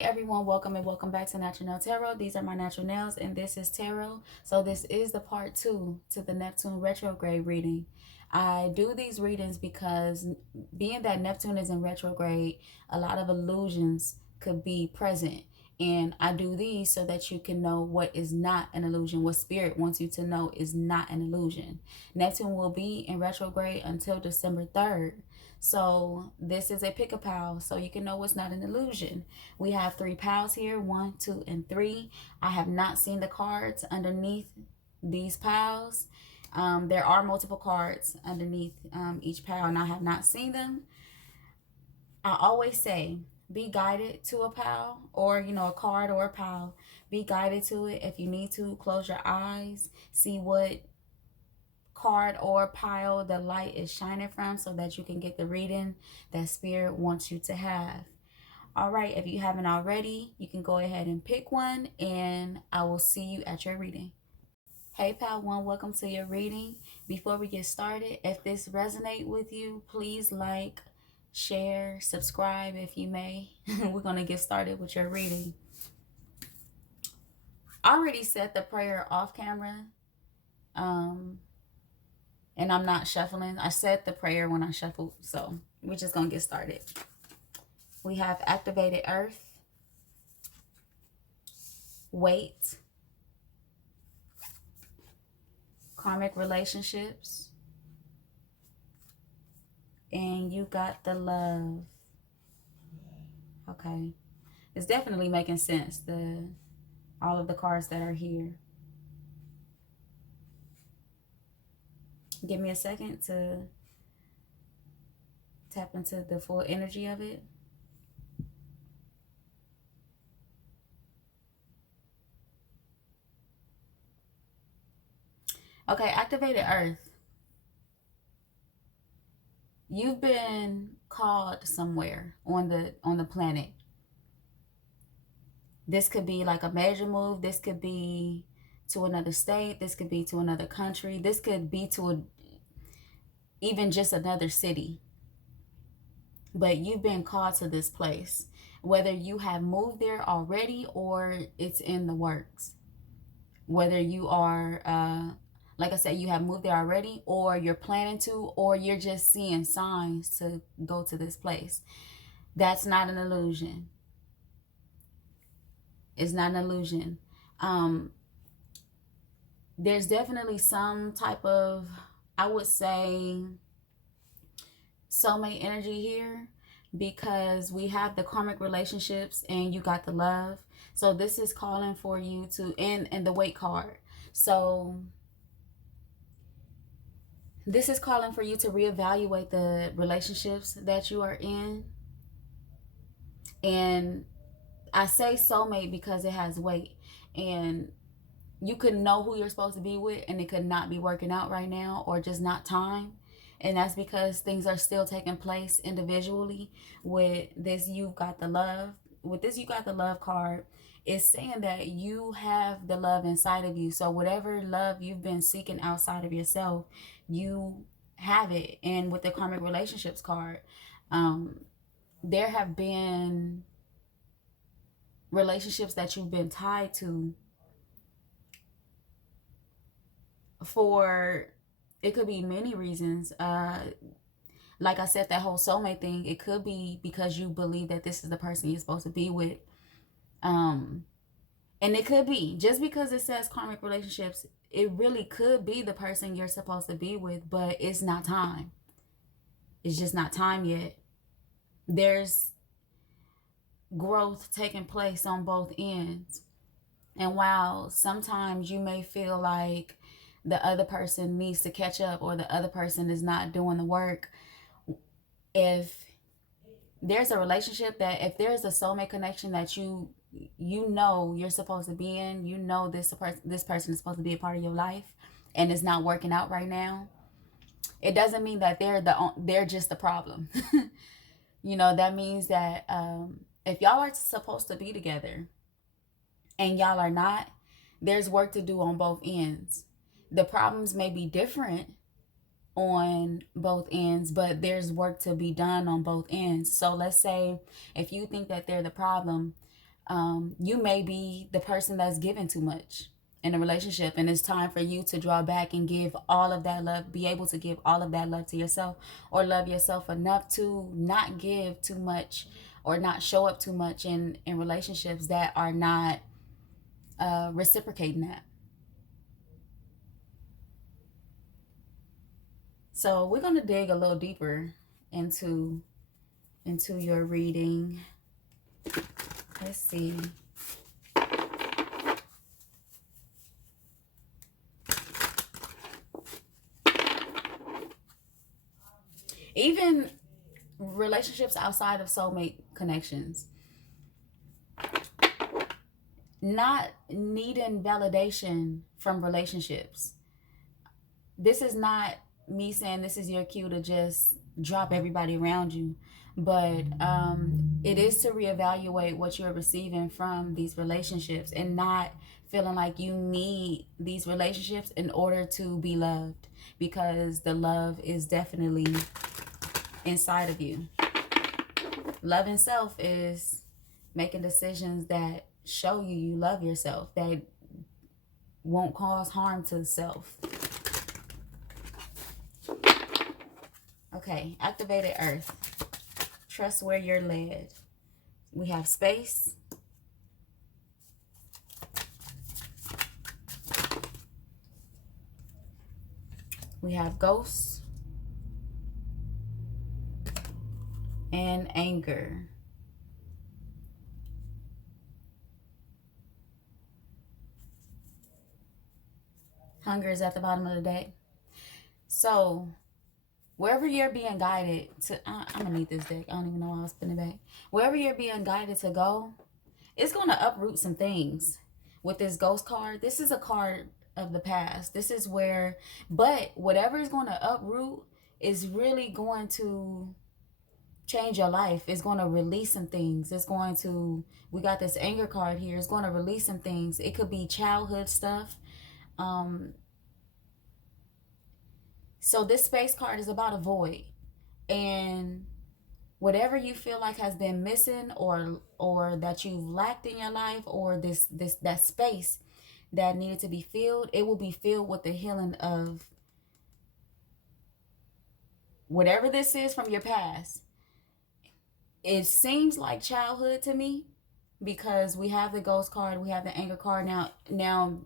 Everyone, welcome and welcome back to Natural Nail Tarot. These are my natural nails and this is tarot. So this is the part 2 to the Neptune retrograde reading. I do these readings because being that Neptune is in retrograde, a lot of illusions could be present. And I do these so that you can know what is not an illusion, what spirit wants you to know is not an illusion. Neptune will be in retrograde until December 3rd. So this is a pick a pal so you can know what's not an illusion. We have 3 piles here, 1, 2, and 3. I have not seen the cards underneath these piles. There are multiple cards underneath each pile, and I have not seen them. I always say, be guided to a pile or, a card or a pile. Be guided to it. If you need to, close your eyes, see what card or pile the light is shining from so that you can get the reading that spirit wants you to have. All right, if you haven't already, you can go ahead and pick one and I will see you at your reading. Hey pal one, welcome to your reading. Before we get started, if this resonates with you, please like, share, subscribe if you may. We're going to get started with your reading. I already said the prayer off camera. And I'm not shuffling. I said the prayer when I shuffled, so we're just going to get started. We have activated earth, weight, karmic relationships, and you got the love. Okay. It's definitely making sense, all of the cards that are here. Give me a second to tap into the full energy of it. Okay, activated earth. You've been called somewhere on the planet. This could be like a major move. This could be to another state. This could be to another country. This could be to even just another city. But you've been called to this place, whether you have moved there already or it's in the works. Whether you are, like I said, you have moved there already, or you're planning to, or you're just seeing signs to go to this place. That's not an illusion. It's not an illusion. There's definitely some type of, I would say, soulmate energy here, because we have the karmic relationships and you got the love. So this is calling for you to, and the weight card. So this is calling for you to reevaluate the relationships that you are in. And I say soulmate because it has weight, and you could know who you're supposed to be with and it could not be working out right now, or just not time. And that's because things are still taking place individually. With this you got the love, with this you got the love card, it's saying that you have the love inside of you. So whatever love you've been seeking outside of yourself, you have it. And with the karmic relationships card, there have been relationships that you've been tied to for, it could be many reasons. Like I said, that whole soulmate thing, it could be because you believe that this is the person you're supposed to be with. And it could be, just because it says karmic relationships, it really could be the person you're supposed to be with, but it's not time. It's just not time yet. There's growth taking place on both ends. And while sometimes you may feel like the other person needs to catch up, or the other person is not doing the work, if there's a relationship, that if there's a soulmate connection that you know you're supposed to be in, you know this person is supposed to be a part of your life, and it's not working out right now, it doesn't mean that they're just the problem. That means that if y'all are supposed to be together and y'all are not, there's work to do on both ends. The problems may be different on both ends, but there's work to be done on both ends. So let's say if you think that they're the problem, You may be the person that's given too much in a relationship, and it's time for you to draw back and give all of that love, be able to give all of that love to yourself, or love yourself enough to not give too much or not show up too much in relationships that are not reciprocating that. So we're going to dig a little deeper into your reading. Let's see. Even relationships outside of soulmate connections, not needing validation from relationships. This is not me saying this is your cue to just drop everybody around you, but it is to reevaluate what you're receiving from these relationships and not feeling like you need these relationships in order to be loved, because the love is definitely inside of you. Loving self is making decisions that show you love yourself, that won't cause harm to self. Okay, activated earth. Trust where you're led. We have space. We have ghosts. And anger. Hunger is at the bottom of the deck. So wherever you're being guided to, I'm gonna need this deck. I don't even know why I was spinning it back. Wherever you're being guided to go, it's gonna uproot some things. With this ghost card, this is a card of the past. This is where, but whatever is gonna uproot is really going to change your life. It's going to release some things. It's going to, we got this anger card here. It's going to release some things. It could be childhood stuff. So this space card is about a void, and whatever you feel like has been missing or that you've lacked in your life, or that space that needed to be filled, it will be filled with the healing of whatever this is from your past. It seems like childhood to me, because we have the ghost card, we have the anger card. Now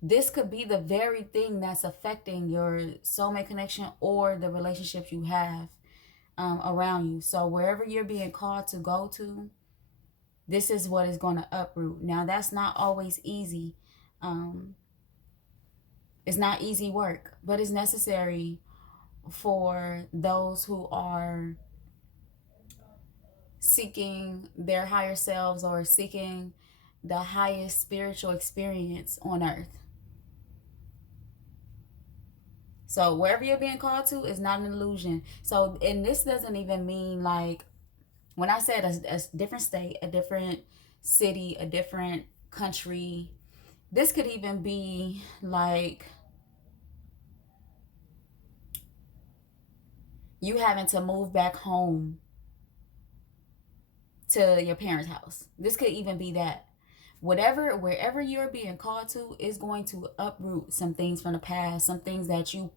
this could be the very thing that's affecting your soulmate connection or the relationships you have around you. So wherever you're being called to go to, this is what is going to uproot. Now that's not always easy. It's not easy work, but it's necessary for those who are seeking their higher selves or seeking the highest spiritual experience on earth. So wherever you're being called to is not an illusion. So, and this doesn't even mean like, when I said a different state, a different city, a different country, this could even be like you having to move back home to your parents' house. This could even be that. Wherever you're being called to is going to uproot some things from the past, some things that you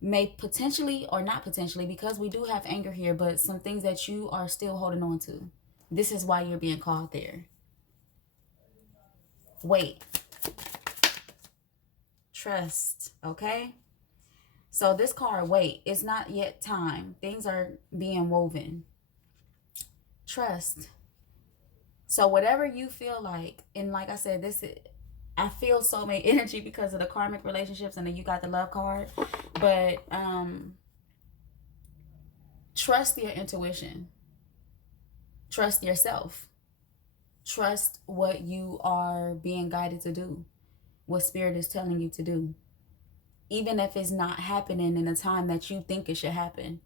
may potentially, or not potentially, because we do have anger here, but some things that you are still holding on to. This is why you're being called there. Wait. Trust, okay? So this card, wait, it's not yet time. Things are being woven. Trust. So whatever you feel like, and like I said, I feel soulmate energy because of the karmic relationships, and then you got the love card. But trust your intuition. Trust yourself. Trust what you are being guided to do, what spirit is telling you to do. Even if it's not happening in the time that you think it should happen,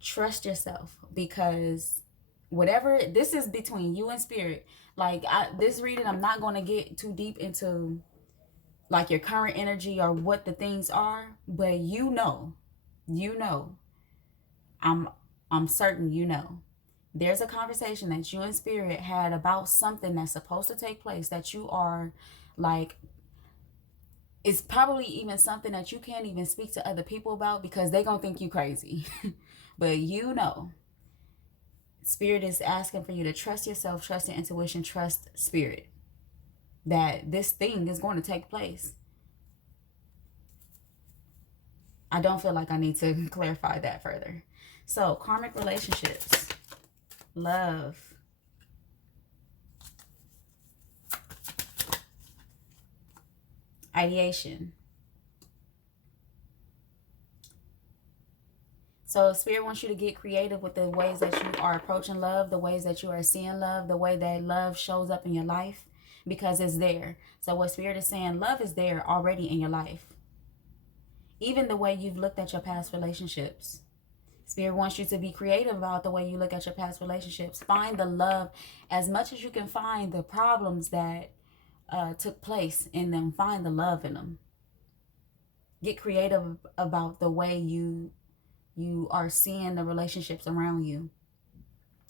trust yourself, because whatever, this is between you and spirit. Like this reading, I'm not going to get too deep into like your current energy or what the things are, but you know, I'm certain you know There's a conversation that you and Spirit had about something that's supposed to take place that you are like, it's probably even something that you can't even speak to other people about because they're going to think you crazy. But you know, Spirit is asking for you to trust yourself, trust your intuition, trust Spirit that this thing is going to take place. I don't feel like I need to clarify that further. So, karmic relationships, love, ideation. So Spirit wants you to get creative with the ways that you are approaching love, the ways that you are seeing love, the way that love shows up in your life, because it's there. So what Spirit is saying, love is there already in your life. Even the way you've looked at your past relationships. Spirit wants you to be creative about the way you look at your past relationships. Find the love as much as you can find the problems that took place in them. Find the love in them. Get creative about the way you are seeing the relationships around you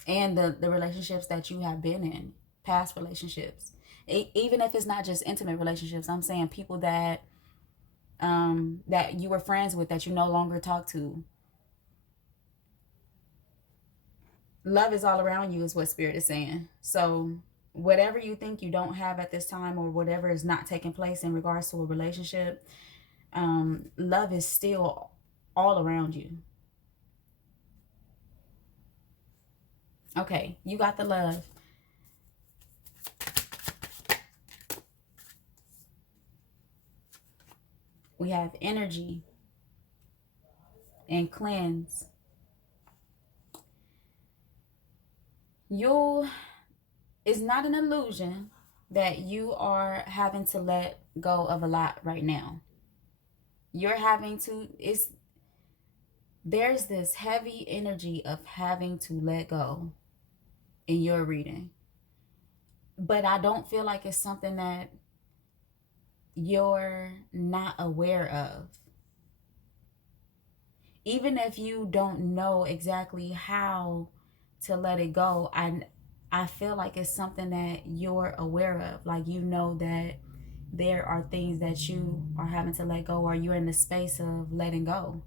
and the relationships that you have been in, past relationships. Even if it's not just intimate relationships, I'm saying people that that you were friends with that you no longer talk to. Love is all around you is what Spirit is saying. So whatever you think you don't have at this time, or whatever is not taking place in regards to a relationship, love is still all around you. Okay, you got the love. We have energy and cleanse. It's not an illusion that you are having to let go of a lot right now. You're having to, there's this heavy energy of having to let go in your reading. But I don't feel like it's something that you're not aware of. Even if you don't know exactly how to let it go, I feel like it's something that you're aware of. Like, you know that there are things that you are having to let go, or you're in the space of letting go.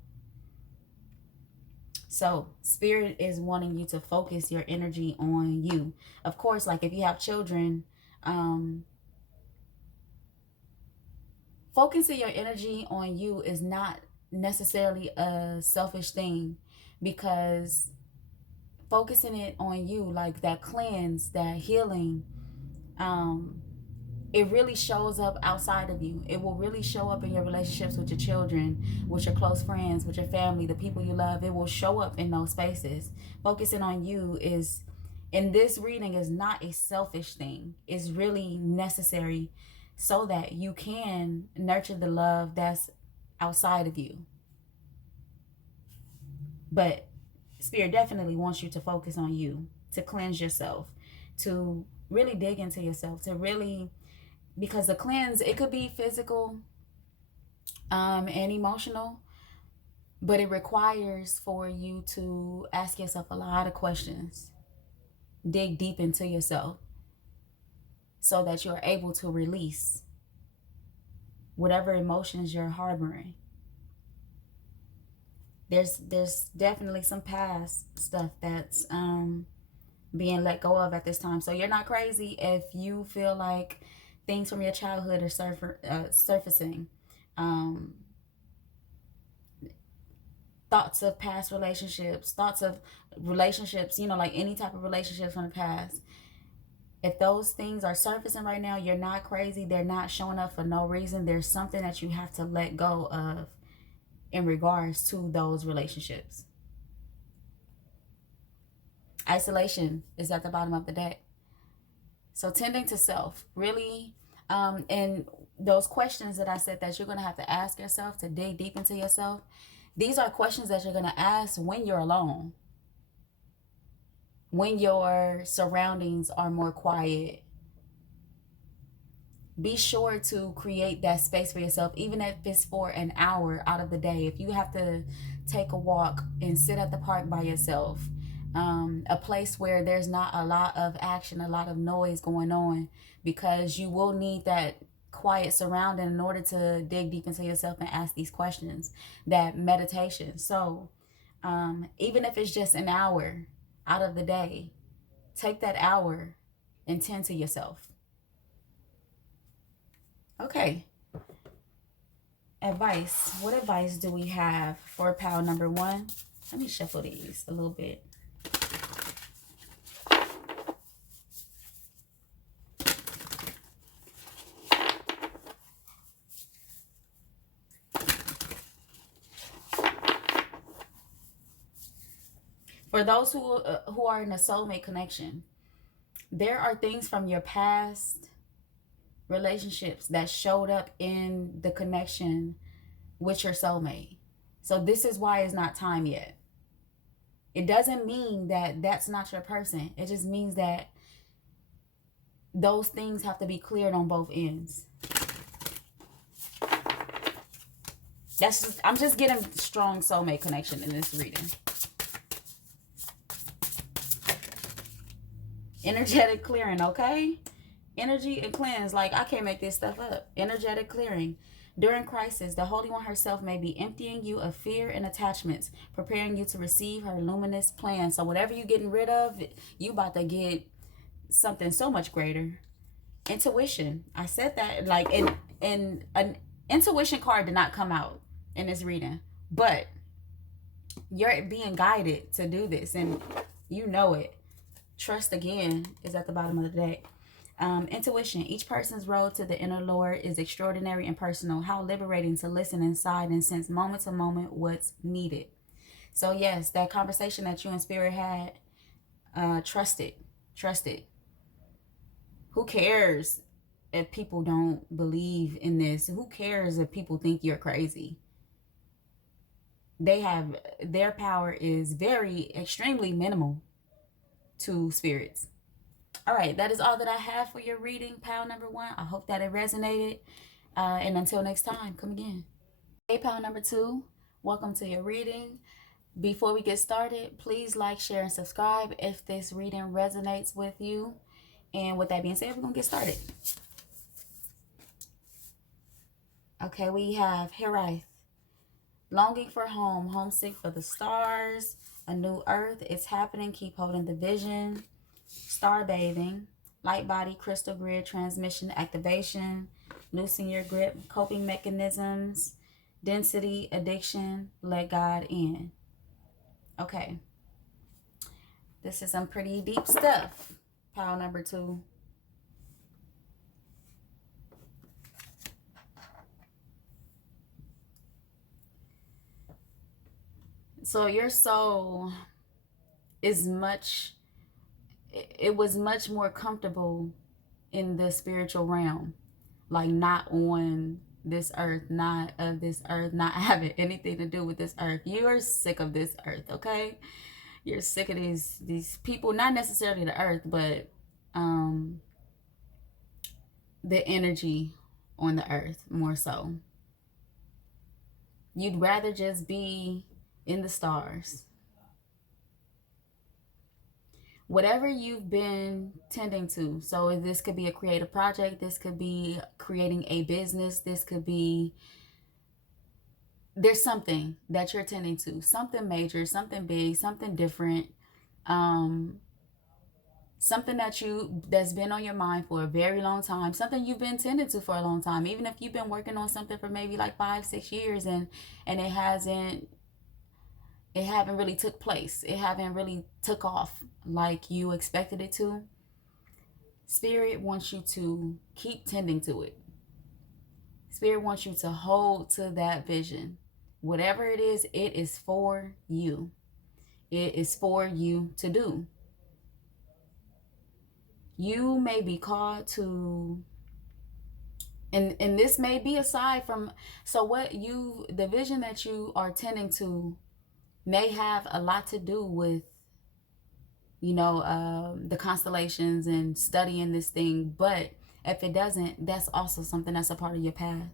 So Spirit is wanting you to focus your energy on you. Of course, like if you have children, focusing your energy on you is not necessarily a selfish thing, because focusing it on you, like that cleanse, that healing, it really shows up outside of you. It will really show up in your relationships with your children, with your close friends, with your family, the people you love. It will show up in those spaces. Focusing on you is, in this reading, is not a selfish thing. It's really necessary so that you can nurture the love that's outside of you. But Spirit definitely wants you to focus on you, to cleanse yourself, to really dig into yourself, to really, because the cleanse, it could be physical and emotional, but it requires for you to ask yourself a lot of questions, dig deep into yourself, so that you're able to release whatever emotions you're harboring. There's definitely some past stuff that's being let go of at this time. So you're not crazy if you feel like things from your childhood are surfacing. Thoughts of past relationships, thoughts of relationships, like any type of relationships from the past. If those things are surfacing right now, you're not crazy. They're not showing up for no reason. There's something that you have to let go of in regards to those relationships. Isolation is at the bottom of the deck. So tending to self, really, and those questions that I said that you're going to have to ask yourself, to dig deep into yourself, these are questions that you're going to ask when you're alone, when your surroundings are more quiet. Be sure to create that space for yourself, even if it's for an hour out of the day. If you have to take a walk and sit at the park by yourself, a place where there's not a lot of action, a lot of noise going on, because you will need that quiet surrounding in order to dig deep into yourself and ask these questions, that meditation. So even if it's just an hour out of the day, take that hour and tend to yourself. Okay. Advice. What advice do we have for pile number one? Let me shuffle these a little bit. For those who are in a soulmate connection, there are things from your past relationships that showed up in the connection with your soulmate. So this is why it's not time yet. It doesn't mean that that's not your person. It just means that those things have to be cleared on both ends. I'm just getting strong soulmate connection in this reading. Energetic clearing, okay? Energy and cleanse. Like, I can't make this stuff up. Energetic clearing. During crisis, the Holy One herself may be emptying you of fear and attachments, preparing you to receive her luminous plan. So whatever you're getting rid of, you about to get something so much greater. Intuition. I said that, like, an intuition card did not come out in this reading, but you're being guided to do this, and you know it. Trust, again, is at the bottom of the deck. Intuition. Each person's road to the inner Lord is extraordinary and personal. How liberating to listen inside and sense moment to moment what's needed. So yes, that conversation that you and Spirit had, trust it. Trust it. Who cares if people don't believe in this? Who cares if people think you're crazy? Their power is extremely minimal to spirits. All right, that is all that I have for your reading, pile number one. I hope that it resonated. And until next time, come again. Hey, pile number two, welcome to your reading. Before we get started, please like, share, and subscribe if this reading resonates with you. And with that being said, we're going to get started. Okay, we have Heraith. Longing for home, homesick for the stars, a new earth, it's happening, keep holding the vision. Star bathing, light body, crystal grid, transmission, activation, loosen your grip, coping mechanisms, density, addiction, let God in. Okay. This is some pretty deep stuff. Pile number two. So your soul is it was much more comfortable in the spiritual realm, like not on this earth, not of this earth, not having anything to do with this earth. You're sick of this earth, okay? You're sick of these people, not necessarily the earth, but the energy on the earth more so. You'd rather just be in the stars. Whatever you've been tending to. So this could be a creative project. This could be creating a business. This could be, there's something that you're tending to. Something major, something big, something different. Something that's been on your mind for a very long time. Something you've been tending to for a long time. Even if you've been working on something for maybe like 5-6 years and it haven't really took place. It haven't really took off like you expected it to. Spirit wants you to keep tending to it. Spirit wants you to hold to that vision. Whatever it is for you. It is for you to do. You may be called to, and this may be aside from, so the vision that you are tending to may have a lot to do with, the constellations and studying this thing. But if it doesn't, that's also something that's a part of your path.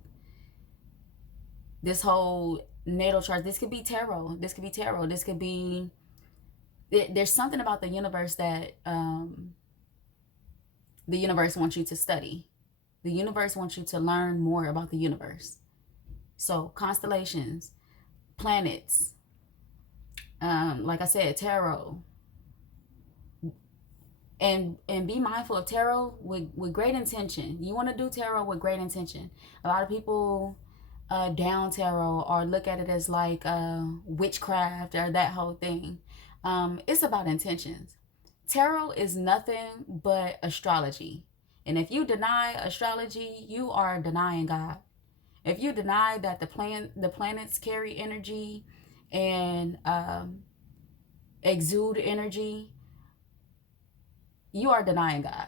This whole natal chart, this could be tarot. This could be there's something about the universe that the universe wants you to study. The universe wants you to learn more about the universe. So constellations, planets, like I said, tarot, and be mindful of tarot with great intention. You want to do tarot with great intention. A lot of people down tarot or look at it as like witchcraft or that whole thing. It's about intentions. Tarot is nothing but astrology. And if you deny astrology, you are denying God. If you deny that the planets carry energy and exude energy, you are denying God.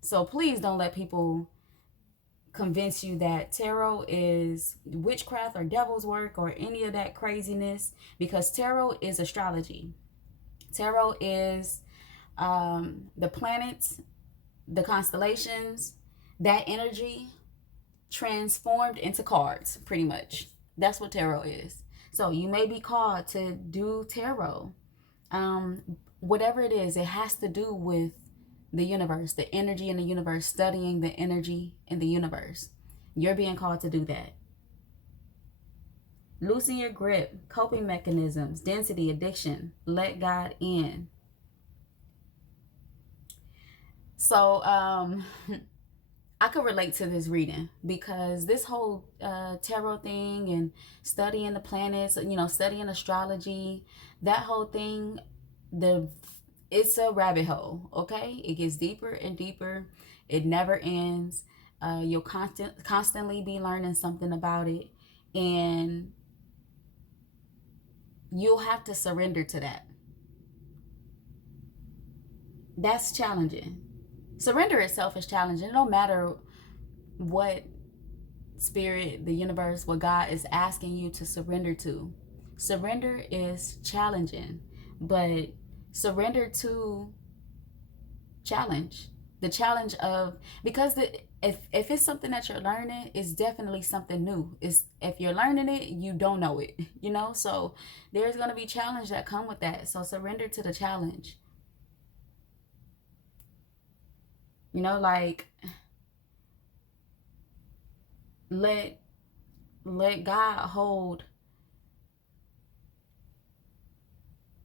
So please don't let people convince you that tarot is witchcraft or devil's work or any of that craziness, because tarot is astrology. Tarot is the planets, the constellations, that energy transformed into cards, pretty much. That's what tarot is. So you may be called to do tarot. Whatever it is, it has to do with the universe, the energy in the universe, studying the energy in the universe. You're being called to do that. Loosen your grip, coping mechanisms, density, addiction, let God in. So, I could relate to this reading because this whole tarot thing and studying the planets, studying astrology, that whole thing, it's a rabbit hole, okay? It gets deeper and deeper. It never ends. You'll constantly be learning something about it, and you'll have to surrender to that. That's challenging. Surrender itself is challenging. No matter what spirit, the universe, what God is asking you to surrender to. Surrender is challenging, but surrender to challenge. The challenge of, because if it's something that you're learning, it's definitely something new. If you're learning it, you don't know it, so there's going to be challenge that come with that. So surrender to the challenge. Like, let God hold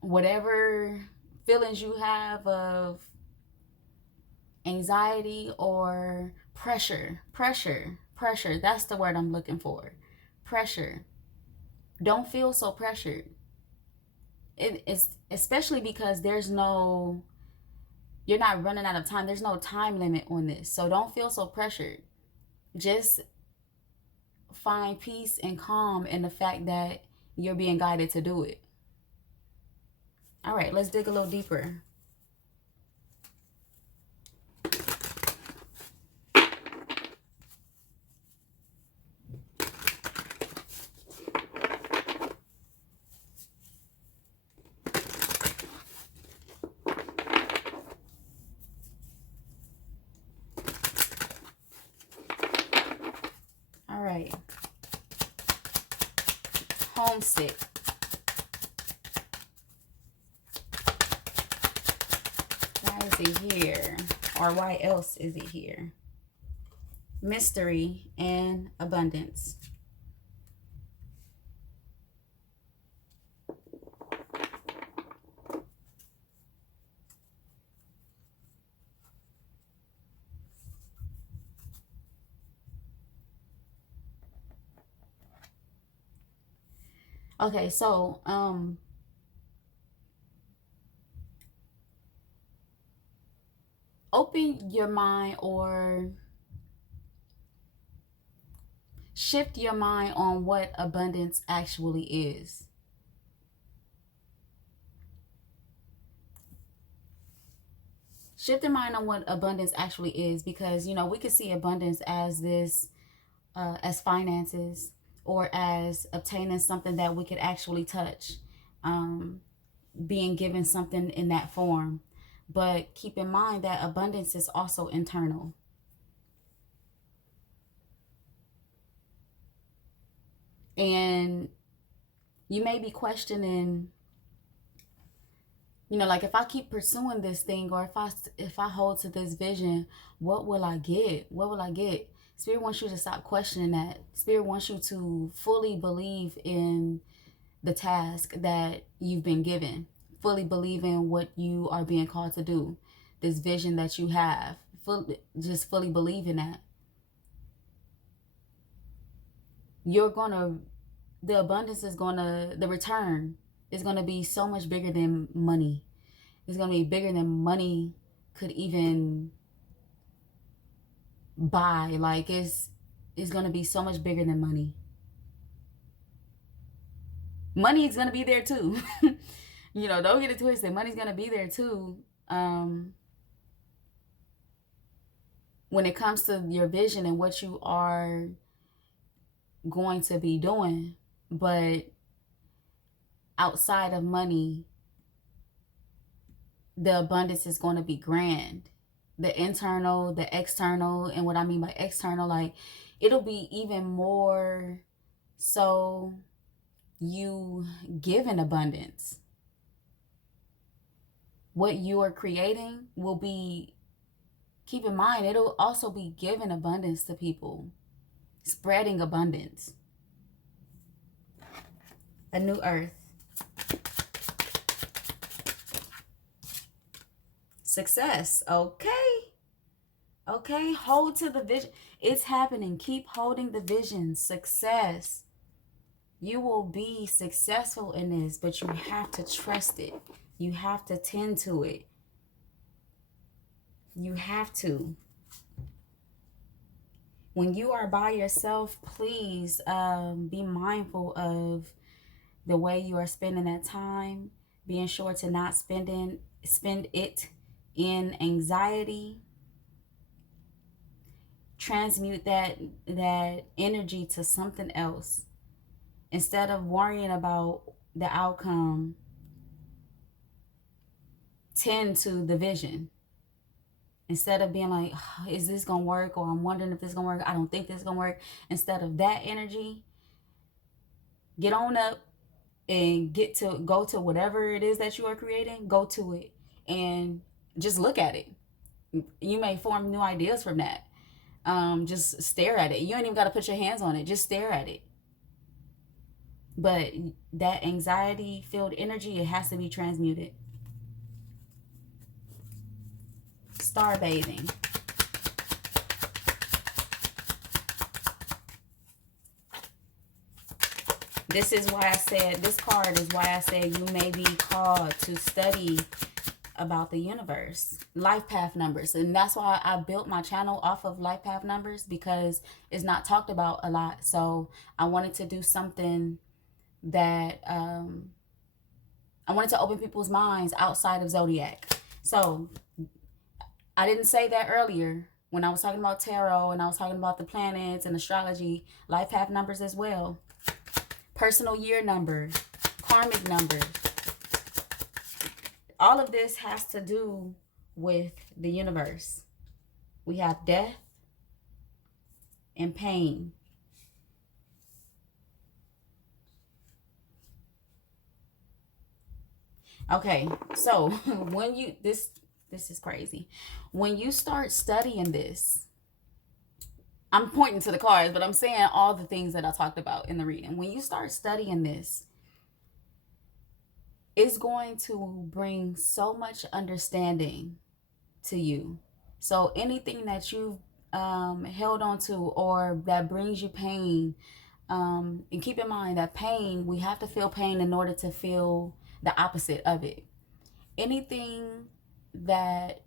whatever feelings you have of anxiety or pressure. That's the word I'm looking for. Pressure. Don't feel so pressured. It is especially because you're not running out of time. There's no time limit on this. So don't feel so pressured. Just find peace and calm in the fact that you're being guided to do it. All right, let's dig a little deeper. All right. Homesick. Why is he here? Or why else is he here? Mystery and abundance. Okay, so open your mind or shift your mind on what abundance actually is. Shift your mind on what abundance actually is, because we could see abundance as this as finances, or as obtaining something that we could actually touch, being given something in that form. But keep in mind that abundance is also internal. And you may be questioning Like if I keep pursuing this thing, or if I hold to this vision, what will I get? What will I get? Spirit wants you to stop questioning that. Spirit wants you to fully believe in the task that you've been given. Fully believe in what you are being called to do. This vision that you have. Just fully believe in that. The abundance is gonna, the return is gonna be so much bigger than money. It's gonna be bigger than money could even buy. Like it's gonna be so much bigger than money. Money is gonna be there too. Don't get it twisted. Money's gonna be there too. When it comes to your vision and what you are going to be doing, but outside of money, the abundance is going to be grand. The internal, the external, and what I mean by external, like it'll be even more so you give in abundance. What you are creating will be, keep in mind, it'll also be giving abundance to people, spreading abundance. A new earth. Success. Okay, hold to the vision. It's happening. Keep holding the vision. Success. You will be successful in this, but you have to trust it. You have to tend to it. You have to. When you are by yourself, please be mindful of the way you are spending that time. Being sure to not spend it in anxiety. Transmute that energy to something else. Instead of worrying about the outcome, tend to the vision. Instead of being like, oh, is this going to work? Or I'm wondering if this is going to work. I don't think this is going to work. Instead of that energy, get on up and go to whatever it is that you are creating. Go to it and just look at it. You may form new ideas from that. Just stare at it. You ain't even got to put your hands on it. Just stare at it. But that anxiety-filled energy, it has to be transmuted. Star bathing. This is why I said, this card is why I said you may be called to study about the universe. Life path numbers. And that's why I built my channel off of life path numbers, because it's not talked about a lot. So I wanted to do something that I wanted to open people's minds outside of zodiac. So I didn't say that earlier when I was talking about tarot and I was talking about the planets and astrology. Life path numbers as well. Personal year number, karmic number. All of this has to do with the universe. We have death and pain. Okay, so when you, this is crazy. When you start studying this, I'm pointing to the cards, but I'm saying all the things that I talked about in the reading. When you start studying this, it's going to bring so much understanding to you. So anything that you've held on to or that brings you pain, and keep in mind that pain, we have to feel pain in order to feel the opposite of it. Anything that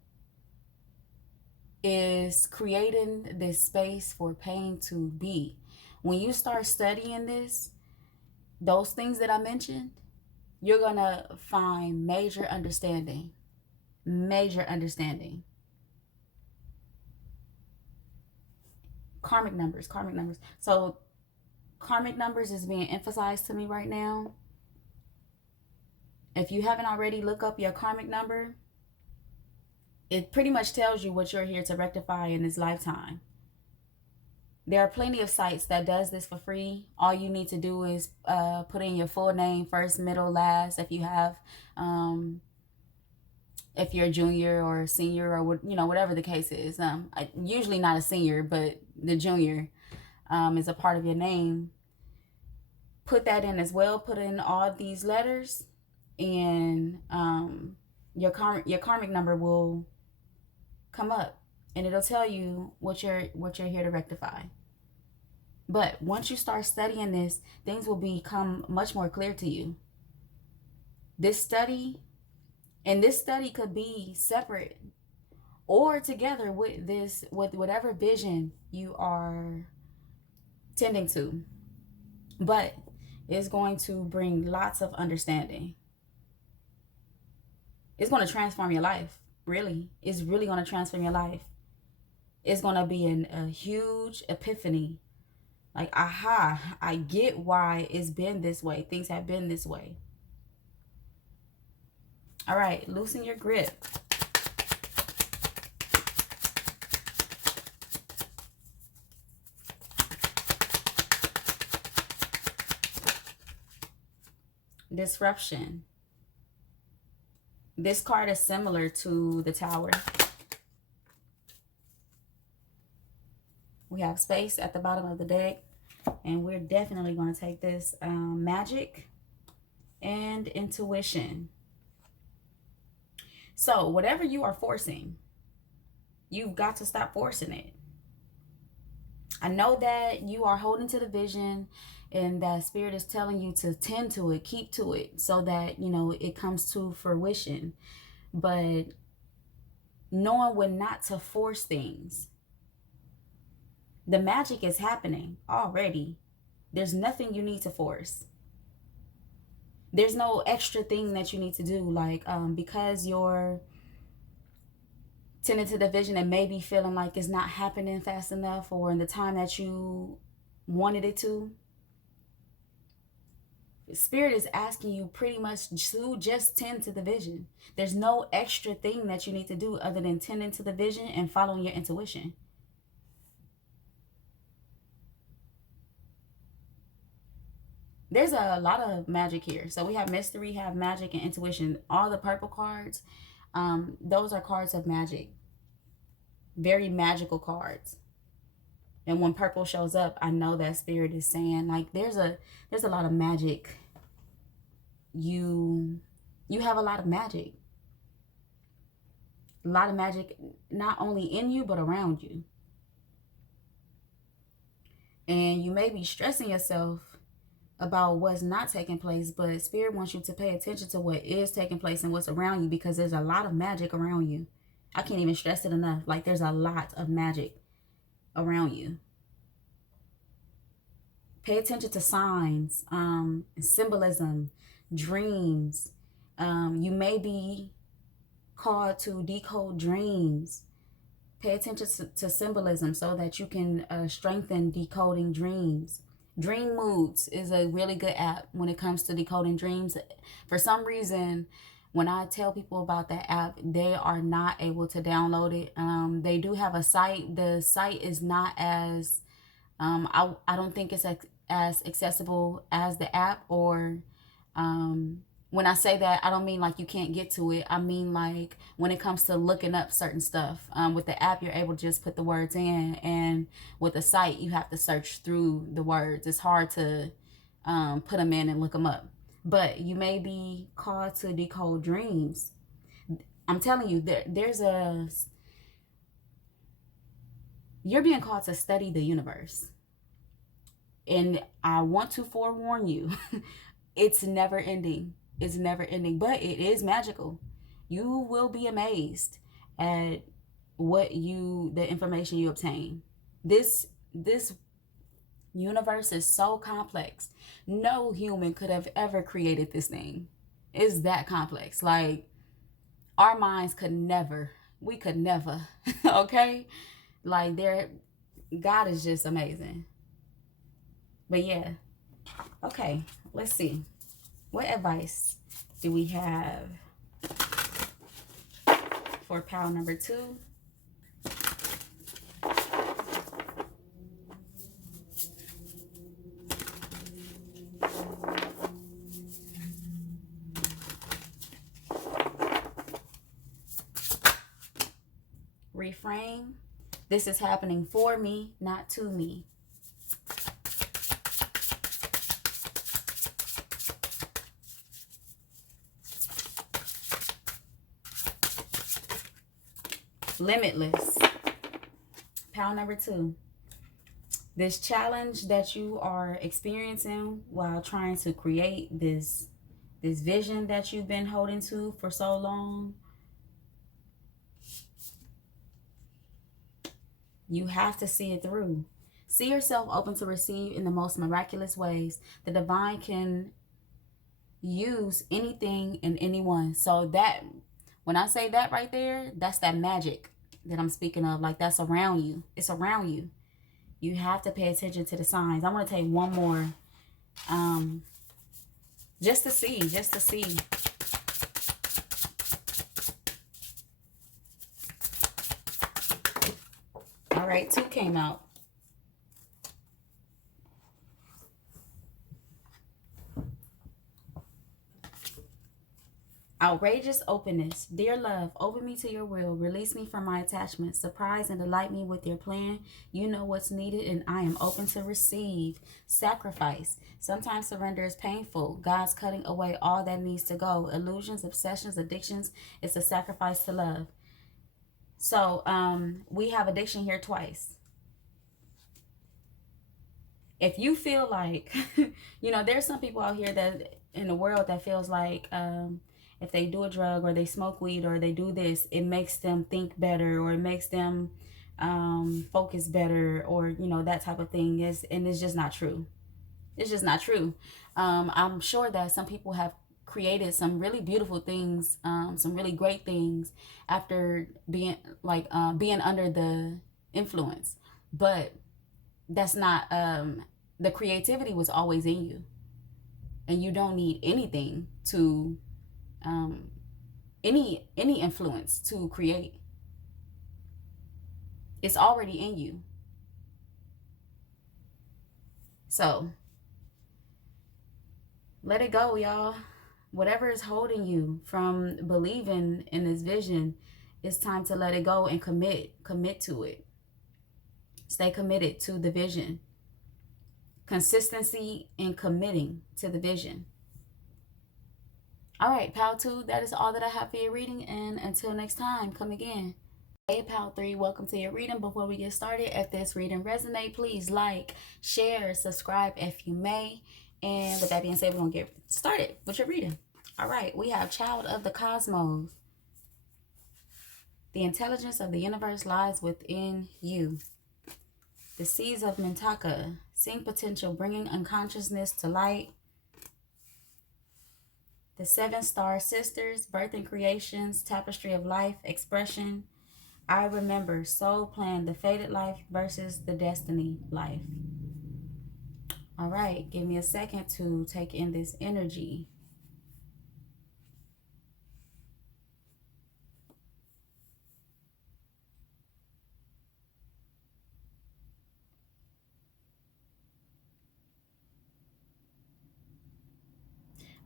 is creating this space for pain to be, when you start studying this, those things that I mentioned, you're gonna find major understanding. Karmic numbers. So karmic numbers is being emphasized to me right now. If you haven't already, look up your karmic number. It pretty much tells you what you're here to rectify in this lifetime. There are plenty of sites that does this for free. All you need to do is put in your full name, first, middle, last. If you have if you're a junior or a senior or whatever the case is. Usually not a senior, but the junior is a part of your name. Put that in as well. Put in all these letters, and your karmic number will come up, and it'll tell you what you're here to rectify. But once you start studying this, things will become much more clear to you. This study could be separate or together with whatever vision you are tending to. But it's going to bring lots of understanding. It's going to transform your life, really. It's really going to transform your life. It's going to be a huge epiphany. Like, aha, I get why it's been this way. Things have been this way. All right, loosen your grip. Disruption. This card is similar to the Tower. We have space at the bottom of the deck, and we're definitely going to take this magic and intuition. So whatever you are forcing, you've got to stop forcing it. I know that you are holding to the vision, and that Spirit is telling you to tend to it, keep to it, so that, it comes to fruition. But knowing when not to force things. The magic is happening already. There's nothing you need to force. There's no extra thing that you need to do. Like, because you're tending to the vision and maybe feeling like it's not happening fast enough or in the time that you wanted it to. Spirit is asking you pretty much to just tend to the vision. There's no extra thing that you need to do other than tending to the vision and following your intuition. There's a lot of magic here. So we have mystery, have magic, and intuition. All the purple cards, those are cards of magic. Very magical cards. And when purple shows up, I know that Spirit is saying, like, there's a lot of magic. You have a lot of magic. A lot of magic, not only in you, but around you. And you may be stressing yourself about what's not taking place, but Spirit wants you to pay attention to what is taking place and what's around you, because there's a lot of magic around you. I can't even stress it enough. Like, there's a lot of magic around you. Pay attention to signs, symbolism, dreams. You may be called to decode dreams. Pay attention to symbolism so that you can strengthen decoding dreams. Dream Moods is a really good app when it comes to decoding dreams. For some reason, when I tell people about that app, they are not able to download it. They do have a site. The site is not as, I don't think it's as accessible as the app. Or when I say that, I don't mean like you can't get to it. I mean like when it comes to looking up certain stuff. With the app, you're able to just put the words in. And with the site, you have to search through the words. It's hard to put them in and look them up. But you may be called to decode dreams. I'm telling you, you're being called to study the universe. And I want to forewarn you, it's never ending. It's never ending, but it is magical. You will be amazed at the information you obtain. This universe is so complex. No human could have ever created this thing. It's that complex. Like, our minds could never, okay? Like, God is just amazing. But yeah, okay, let's see. What advice do we have for pile number 2? reframe. This is happening for me, not to me. Limitless. Pile number 2. This challenge that you are experiencing while trying to create this vision that you've been holding to for so long, you have to see it through. See yourself open to receive in the most miraculous ways. The divine can use anything and anyone. So that, when I say that right there, that's that magic that I'm speaking of. Like, that's around you. It's around you. You have to pay attention to the signs. I'm going to take one more. Just to see. All right, 2 came out. Outrageous openness. Dear love, open me to your will. Release me from my attachments. Surprise and delight me with your plan. You know what's needed and I am open to receive. Sacrifice. Sometimes surrender is painful. God's cutting away all that needs to go. Illusions, obsessions, addictions. It's a sacrifice to love. So we have addiction here twice. If you feel like, there's some people out here that in the world that feels like if they do a drug or they smoke weed or they do this, it makes them think better or it makes them focus better or, that type of thing. And it's just not true. It's just not true. I'm sure that some people have created some really beautiful things, some really great things after being under the influence. But that's not, the creativity was always in you. And you don't need anything to, any influence to create. It's already in you. So let it go, y'all. Whatever is holding you from believing in this vision, it's time to let it go and commit to it. Stay committed to the vision. Consistency in committing to the vision. All right, Pal 2, that is all that I have for your reading. And until next time, come again. Hey, Pal 3, welcome to your reading. Before we get started, if this reading resonates, please like, share, subscribe if you may. And with that being said, we're going to get started with your reading. All right, we have Child of the Cosmos. The intelligence of the universe lies within you. The seeds of Mintaka. Seeing potential, bringing unconsciousness to light. The 7 Star Sisters. Birth and creations. Tapestry of life. Expression. I remember. Soul plan. The fated life versus the destiny life. All right, give me a second to take in this energy.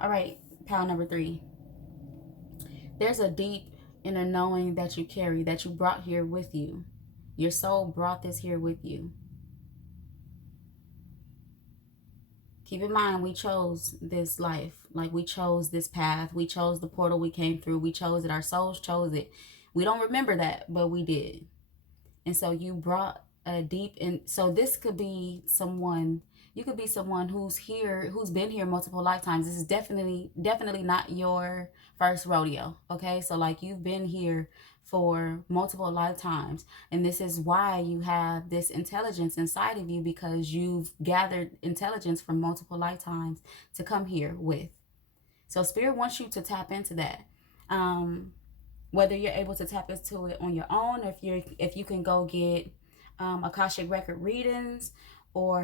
All right, pile number 3. There's a deep inner knowing that you carry, that you brought here with you. Your soul brought this here with you. Keep in mind, we chose this life. Like, we chose this path. We chose the portal we came through. We chose it. Our souls chose it. We don't remember that, but we did. And so you brought a deep in. So this could be someone, you could be someone who's here, who's been here multiple lifetimes. This is definitely not your first rodeo. Okay. So like, you've been here for multiple lifetimes. And this is why you have this intelligence inside of you, because you've gathered intelligence from multiple lifetimes to come here with. So Spirit wants you to tap into that. Whether you're able to tap into it on your own, or if you can go get Akashic record readings or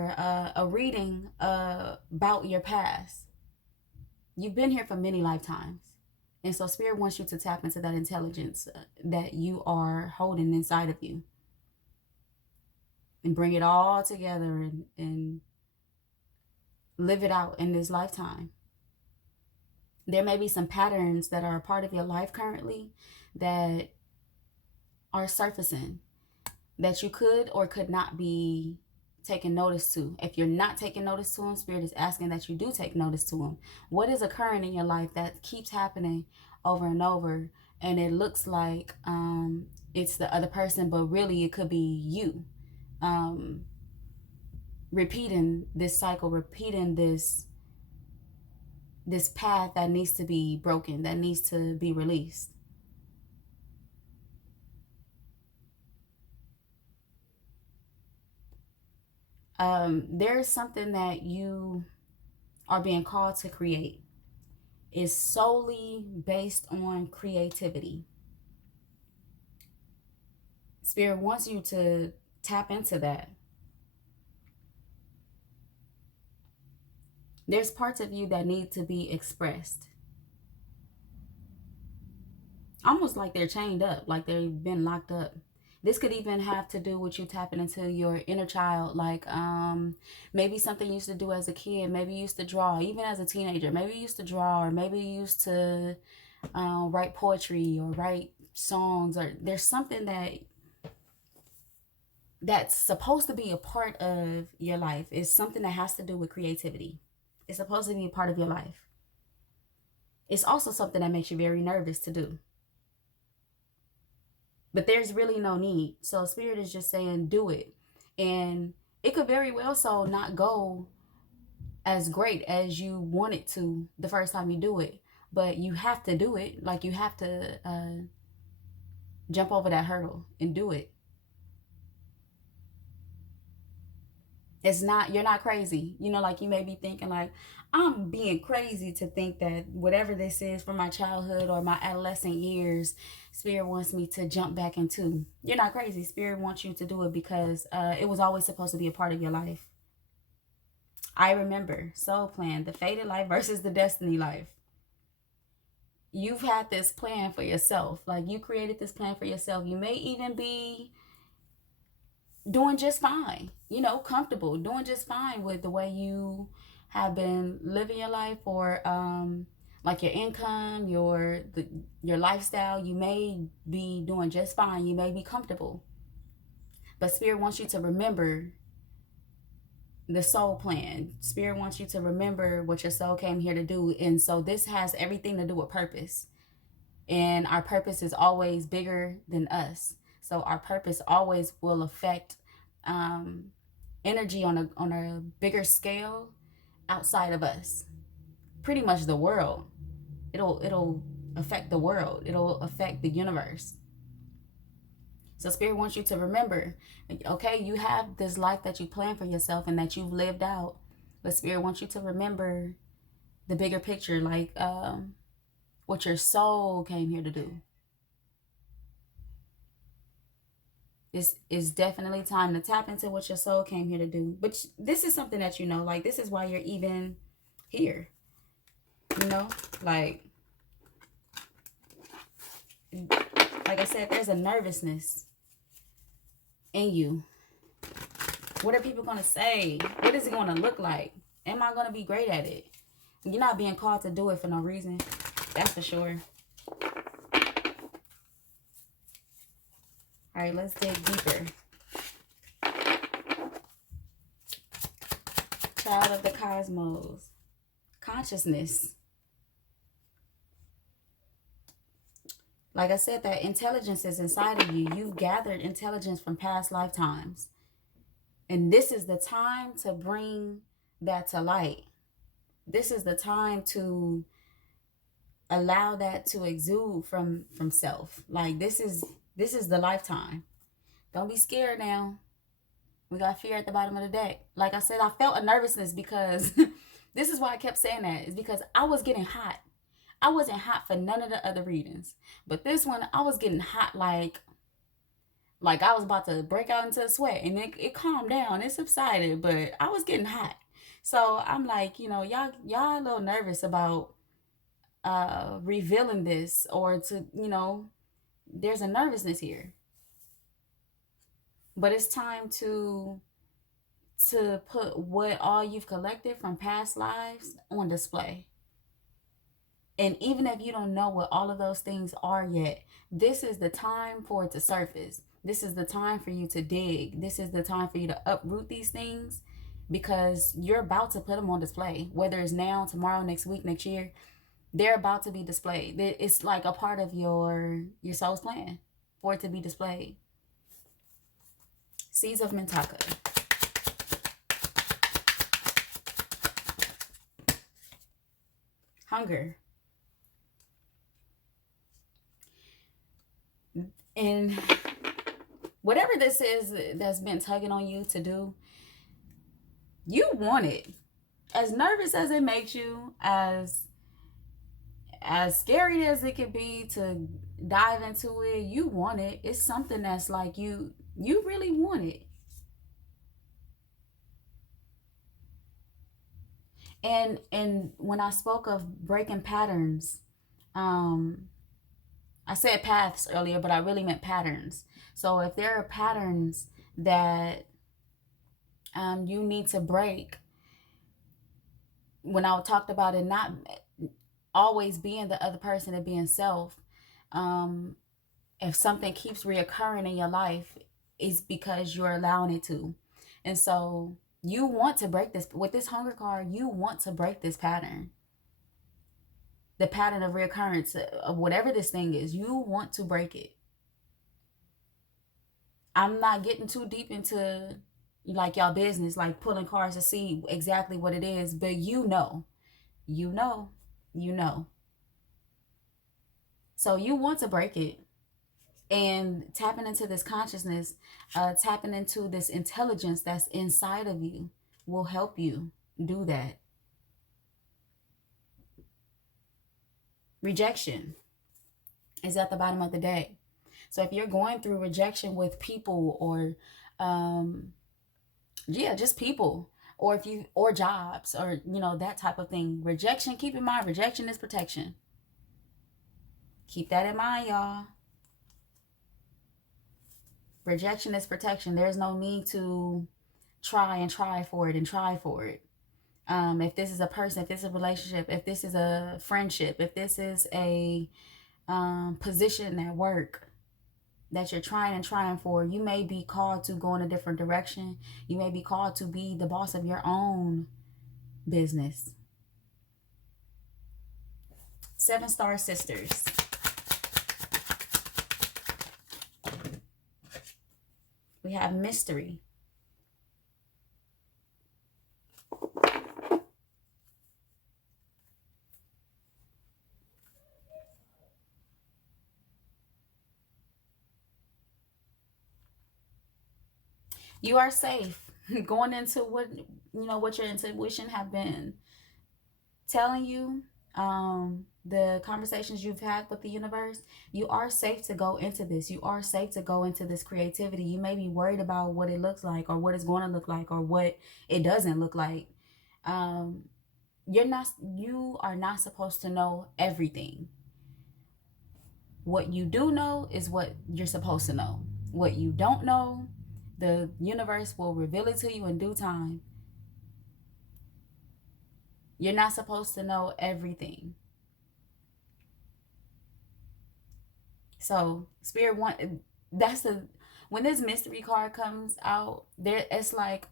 a reading about your past. You've been here for many lifetimes. And so Spirit wants you to tap into that intelligence that you are holding inside of you. And bring it all together and live it out in this lifetime. There may be some patterns that are a part of your life currently that are surfacing that you could or could not be taking notice to. If you're not taking notice to them, Spirit is asking that you do take notice to them. What is occurring in your life that keeps happening over and over, and it looks like it's the other person, but really it could be you, repeating this cycle, repeating this path that needs to be broken, that needs to be released. There's something that you are being called to create. Is solely based on creativity. Spirit wants you to tap into that. There's parts of you that need to be expressed. Almost like they're chained up, like they've been locked up. This could even have to do with you tapping into your inner child, like maybe something you used to do as a kid, maybe you used to draw, even as a teenager, maybe you used to draw, or maybe you used to write poetry or write songs, or there's something that's supposed to be a part of your life. It's something that has to do with creativity. It's supposed to be a part of your life. It's also something that makes you very nervous to do. But there's really no need. So Spirit is just saying, do it. And it could very well so not go as great as you want it to the first time you do it. But you have to do it. Like, you have to jump over that hurdle and do it. It's not, you're not crazy. You know, like, you may be thinking like, I'm being crazy to think that whatever this is from my childhood or my adolescent years, Spirit wants me to jump back into. You're not crazy. Spirit wants you to do it because it was always supposed to be a part of your life. I remember Soul Plan, the fated life versus the destiny life. You've had this plan for yourself. Like, you created this plan for yourself. You may even be doing just fine, you know, comfortable, doing just fine with the way you have been living your life, or like your income, your lifestyle. You may be doing just fine. You may be comfortable. But Spirit wants you to remember the soul plan. Spirit wants you to remember what your soul came here to do. And so this has everything to do with purpose. And our purpose is always bigger than us. So our purpose always will affect energy on a bigger scale outside of us. Pretty much the world. It'll affect the world. It'll affect the universe. So Spirit wants you to remember, okay, you have this life that you plan for yourself and that you've lived out. But Spirit wants you to remember the bigger picture, like what your soul came here to do. It's definitely time to tap into what your soul came here to do. But this is something that you know, like, this is why you're even here. You know, like I said, there's a nervousness in you. What are people going to say? What is it going to look like? Am I going to be great at it? You're not being called to do it for no reason. That's for sure. All right, let's dig deeper. Child of the cosmos. Consciousness. Like I said, that intelligence is inside of you. You've gathered intelligence from past lifetimes. And this is the time to bring that to light. This is the time to allow that to exude from self. Like, this is the lifetime. Don't be scared now. We got fear at the bottom of the deck. Like I said, I felt a nervousness because this is why I kept saying that. It's because I was getting hot. I wasn't hot for none of the other readings. But this one, I was getting hot like I was about to break out into a sweat. And it calmed down. It subsided. But I was getting hot. So I'm like, you know, y'all a little nervous about revealing this, or to, you know, there's a nervousness here. But it's time to put what all you've collected from past lives on display. And even if you don't know what all of those things are yet, this is the time for it to surface. This is the time for you to dig. This is the time for you to uproot these things, because you're about to put them on display. Whether it's now, tomorrow, next week, next year, they're about to be displayed. It's like a part of your soul's plan for it to be displayed. Seeds of Mintaka. Hunger. And whatever this is that's been tugging on you to do, you want it. As nervous as it makes you, as scary as it could be to dive into it, you want it. It's something that's like you really want it. And when I spoke of breaking patterns, I said paths earlier, but I really meant patterns. So if there are patterns that you need to break, when I talked about it not always being the other person and being self, if something keeps reoccurring in your life, it's because you're allowing it to. And so you want to break this. With this hunger card, you want to break this pattern. The pattern of reoccurrence of whatever this thing is, you want to break it. I'm not getting too deep into like y'all business, like pulling cards to see exactly what it is, but you know. So you want to break it. And tapping into this consciousness, tapping into this intelligence that's inside of you will help you do that. Rejection is at the bottom of the deck. So if you're going through rejection with people, or just people, or or jobs, or that type of thing, rejection, keep in mind, rejection is protection. Keep that in mind, y'all. Rejection is protection. There's no need to try for it. If this is a person, if this is a relationship, if this is a friendship, if this is a position at work that you're trying for, you may be called to go in a different direction. You may be called to be the boss of your own business. 7-star sisters. We have mystery. You are safe going into what your intuition have been telling you. The conversations you've had with the universe, you are safe to go into this. You are safe to go into this creativity. You may be worried about what it looks like, or what it's going to look like, or what it doesn't look like. You are not supposed to know everything. What you do know is what you're supposed to know. What you don't know, the universe will reveal it to you in due time. You're not supposed to know everything. So Spirit when this mystery card comes out, there it's like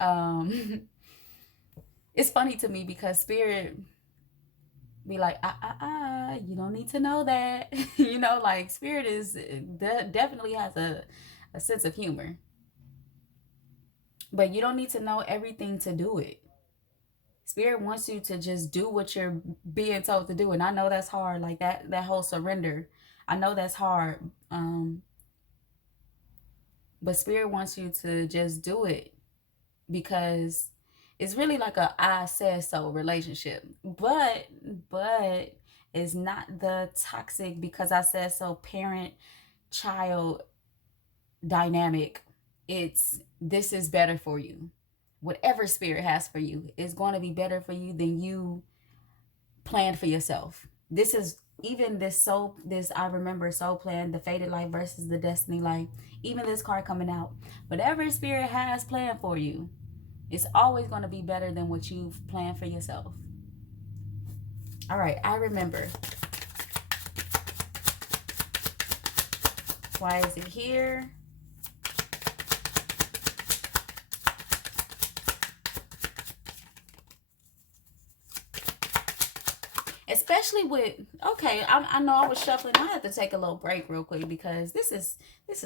it's funny to me, because Spirit be like, you don't need to know that. Like Spirit definitely has a sense of humor. But you don't need to know everything to do it. Spirit wants you to just do what you're being told to do. And I know that's hard, like that whole surrender. I know that's hard. But Spirit wants you to just do it, because it's really like a I said so relationship. But it's not the toxic because I said so parent child dynamic. It's this is better for you. Whatever Spirit has for you is going to be better for you than you planned for yourself. This is even this I remember soul plan, the fated life versus the destiny life, even this card coming out. Whatever Spirit has planned for you, it's always going to be better than what you've planned for yourself. All right, I remember. Why is it here? Especially with, okay, I know I was shuffling. I had to take a little break real quick because this is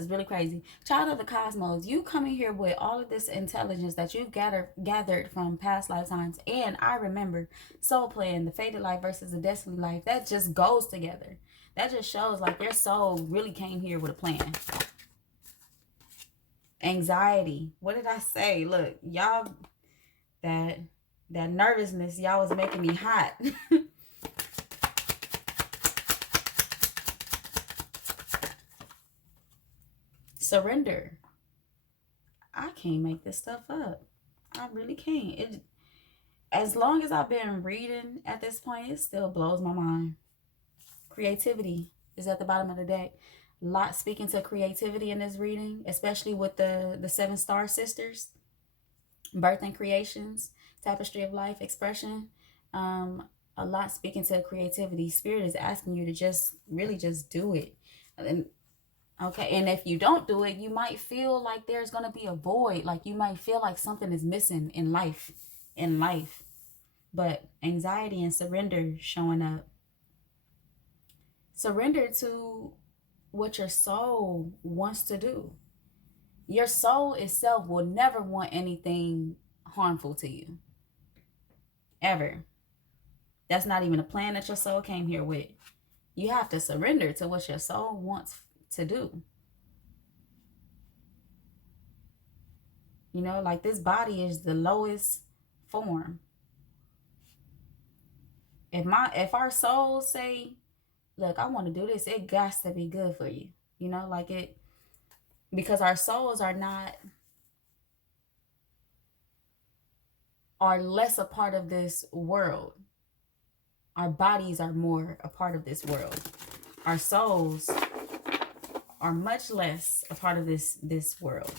really crazy. Child of the cosmos, you coming here with all of this intelligence that you've gathered from past lifetimes, and I remember soul playing the fated life versus the destiny life. That just goes together. That just shows like your soul really came here with a plan. Anxiety. What did I say? Look, y'all, that nervousness, y'all was making me hot. Surrender. I can't make this stuff up. I really can't. As long as I've been reading at this point, it still blows my mind. Creativity is at the bottom of the deck. A lot speaking to creativity in this reading, especially with the 7 star sisters. Birth and creations, tapestry of life, expression. A lot speaking to creativity. Spirit is asking you to just really just do it. And okay, and if you don't do it, you might feel like there's going to be a void. Like you might feel like something is missing in life. But anxiety and surrender showing up. Surrender to what your soul wants to do. Your soul itself will never want anything harmful to you. Ever. That's not even a plan that your soul came here with. You have to surrender to what your soul wants to do. You know, like this body is the lowest form. If our souls say, look, I want to do this, it got to be good for you. You know, like it, because our souls are less a part of this world. Our bodies are more a part of this world. Our souls are much less a part of this world.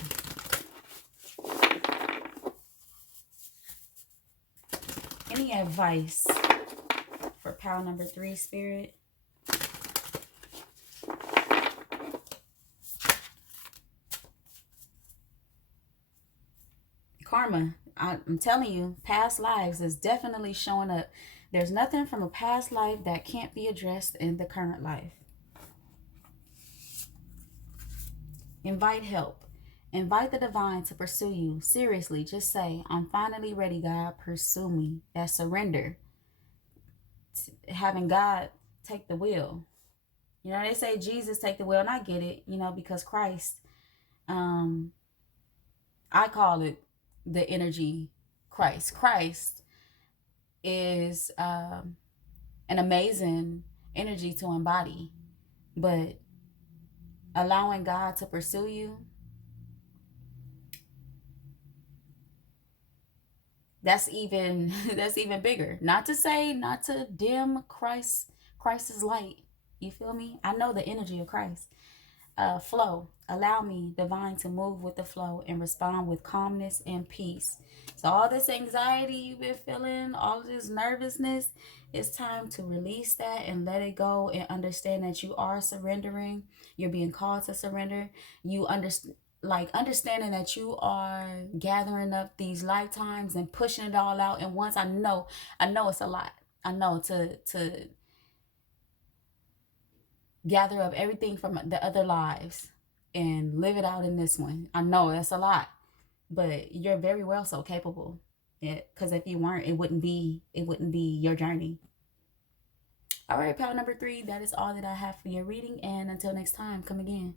Any advice for pile number 3, Spirit? Karma. I'm telling you, past lives is definitely showing up. There's nothing from a past life that can't be addressed in the current life. Invite help. Invite the divine to pursue you. Seriously, just say, I'm finally ready, God. Pursue me. That surrender. Having God take the wheel. You know, they say Jesus take the wheel, and I get it, you know, because Christ, I call it the energy Christ. Christ is an amazing energy to embody, but allowing God to pursue you, that's even bigger. Not to dim Christ's light. You feel me? I know the energy of Christ. Flow. Allow me, divine, to move with the flow and respond with calmness and peace. So all this anxiety you've been feeling, all this nervousness, it's time to release that and let it go and understand that you are surrendering. You're being called to surrender. You understanding that you are gathering up these lifetimes and pushing it all out. And once I know it's a lot. I know to gather up everything from the other lives and live it out in this one. I know that's a lot, but you're very well so capable. Because if you weren't, it wouldn't be your journey. All right, pile number 3, that is all that I have for your reading. And until next time, come again.